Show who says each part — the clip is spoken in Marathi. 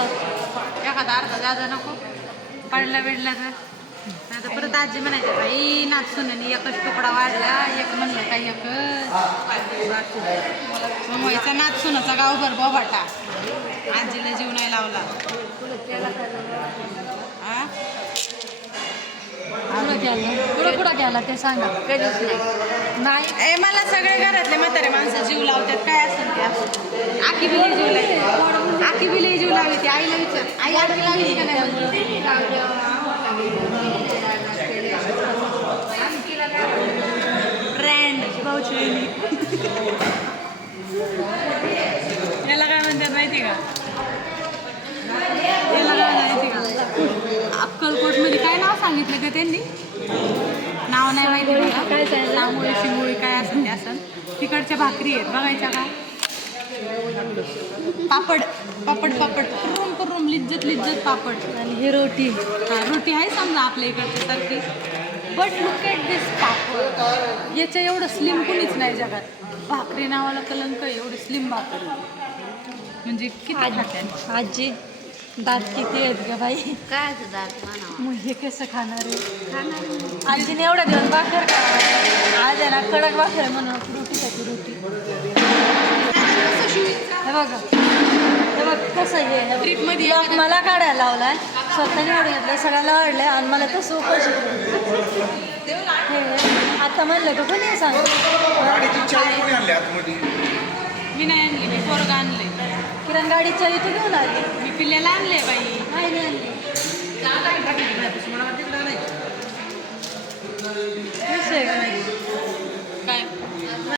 Speaker 1: एखादा अर्धा जादा नको. पडला बिडला तर. नाही तर परत आजी म्हणायचं बाई नाच सुनानी एकच तुकडा वाढला एक म्हणलं काय एकच? मग व्हायचा नाच सुनाचा गावभर बोबाटा आजीला जीव नाही लावला?
Speaker 2: कुठं गेलं? कुठं गेला ते सांगा नाही.
Speaker 1: ए मला सगळे घरातले म्हातारे माणसं जीव लावतात काय असेल ते? आखी बिली जीव लावते आखी बिली जीव लावी ती आईला विचार. आई आखी लागली का नाही? ब्रँड भाऊची याला काय म्हणतात माहिती का? याला काय माहिती का? अक्कलकोटमध्ये काय नाव सांगितलं का त्यांनी? नाव नाही माहिती
Speaker 2: काय सांगितलं?
Speaker 1: तांबोळी शिंगोळी काय असं ते असं तिकडच्या भाकरी आहेत बघायच्या का? पापड पापड पापड. कुरुम कुरुम लिज्जत लिज्जत पापड.
Speaker 2: आणि ही रोटी.
Speaker 1: हा रोटी आहे समजा आपल्या इकडच्या सारखी. But look at this papad. याच्या एवढं स्लिम कुणीच नाही जगात. भाकरी नावाला कलंक एवढी स्लिम भाकरी. म्हणजे किती खाते
Speaker 2: आजी दात किती आहेत का बाई?
Speaker 3: काय दात म्हणावं?
Speaker 2: मग हे कसं खाणार आहे? आजीने एवढा दिवस भाकर का आज ना कडक भाकर म्हणून रोटीसाठी रोटी. बघा. हे बघ कसं हे मला काढायला लावलाय. स्वतःने घेतलं सगळ्याला वाढलंय आणि मला तसं उपाशी हे आता म्हणलं का कोणी सांग?
Speaker 1: मी नाही आणली मी पोरगा आणले
Speaker 2: किरण गाडीच्या इथे घेऊन आली?
Speaker 1: मी पिल्ल्याला आणले बाई.
Speaker 2: नाही नाही आणली. विषय?